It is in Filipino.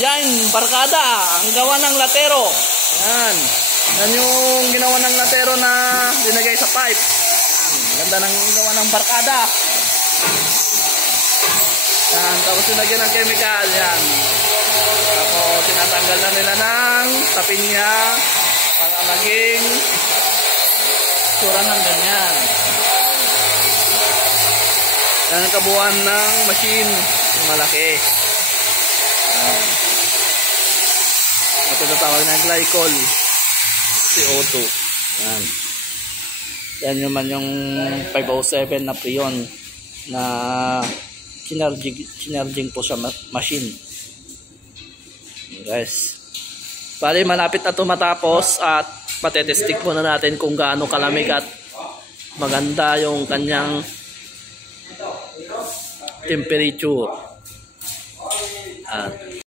Yan, barkada. Ang gawa ng latero. Yan. Yan yung ginawa ng latero na dinagay sa pipe. Yan. Ganda ng gawa ng barkada. Yan. Tapos sinagyan ng chemical. Yan. Tapos tinatanggal na nila ng tapin niya para naging sura ng ganyan. Yan ang kabuuan ng machine. Yung malaki. Yan. Ito natawag na glycol. CO2. Yan. Yan naman yung 507 na prion na chinerging po sa machine. Guys. Bali malapit na ito matapos at matetestik muna natin kung gaano kalamig at maganda yung kanyang temperature.